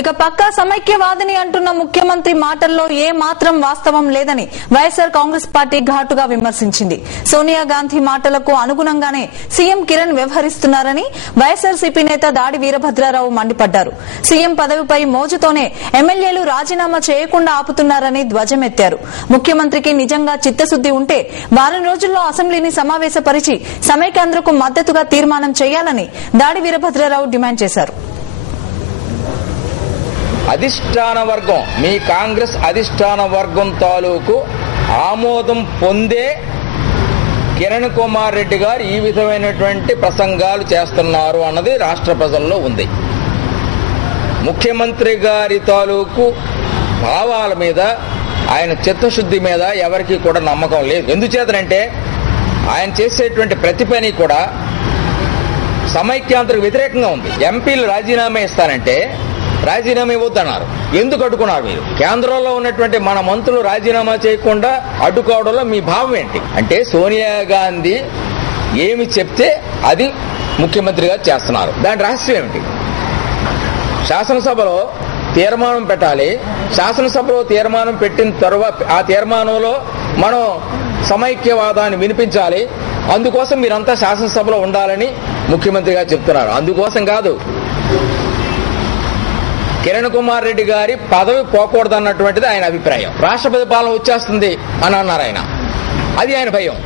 ఇక పక్కా సమైక్యవాదిని అంటున్న ముఖ్యమంత్రి మాటల్లో ఏ మాత్రం వాస్తవం లేదని వైఎస్ఆర్ కాంగ్రెస్ పార్టీ ఘాటుగా విమర్శించింది. సోనియా గాంధీ మాటలకు అనుగుణంగానే సీఎం కిరణ్ వ్యవహరిస్తున్నారని వైఎస్ఆర్సీపీ నేత దాడి వీరభద్రారావు మండిపడ్డారు. సీఎం పదవిపై మోజుతోనే ఎమ్మెల్యేలు రాజీనామా చేయకుండా ఆపుతున్నారని ధ్వజమెత్తారు. ముఖ్యమంత్రికి నిజంగా చిత్తశుద్ది ఉంటే వారం రోజుల్లో అసెంబ్లీని సమావేశపరిచి సమైక్యాంధ్రకు మద్దతుగా తీర్మానం చేయాలని దాడి వీరభద్రారావు డిమాండ్ చేశారు. అధిష్టాన వర్గం, మీ కాంగ్రెస్ అధిష్టాన వర్గం తాలూకు ఆమోదం పొందే కిరణ్ కుమార్ రెడ్డి గారు ఈ విధమైనటువంటి ప్రసంగాలు చేస్తున్నారు అన్నది రాష్ట్ర ప్రజల్లో ఉంది. ముఖ్యమంత్రి గారి తాలూకు భావాల మీద, ఆయన చిత్తశుద్ధి మీద ఎవరికీ కూడా నమ్మకం లేదు. ఎందుచేతనంటే ఆయన చేసేటువంటి ప్రతి పని కూడా సమైక్యాంధ్రకు వ్యతిరేకంగా ఉంది. ఎంపీలు రాజీనామా ఇస్తానంటే రాజీనామా ఇవ్వద్దన్నారు. ఎందుకు అడ్డుకున్నారు మీరు? కేంద్రంలో ఉన్నటువంటి మన మంత్రులు రాజీనామా చేయకుండా అడ్డుకోవడంలో మీ భావం ఏంటి? అంటే సోనియా గాంధీ ఏమి చెప్తే అది ముఖ్యమంత్రిగా చేస్తున్నారు. దాని రహస్యం ఏమిటి? శాసనసభలో తీర్మానం పెట్టాలి. శాసనసభలో తీర్మానం పెట్టిన తర్వాత ఆ తీర్మానంలో మనం సమైక్యవాదాన్ని వినిపించాలి. అందుకోసం మీరంతా శాసనసభలో ఉండాలని ముఖ్యమంత్రిగా చెప్తున్నారు. అందుకోసం కాదు, కిరణ్ కుమార్ రెడ్డి గారి పదవి పోకూడదన్నటువంటిది ఆయన అభిప్రాయం. రాష్ట్రపతి పాలన వచ్చేస్తుంది అని అన్నారు ఆయన. అది ఆయన భయం.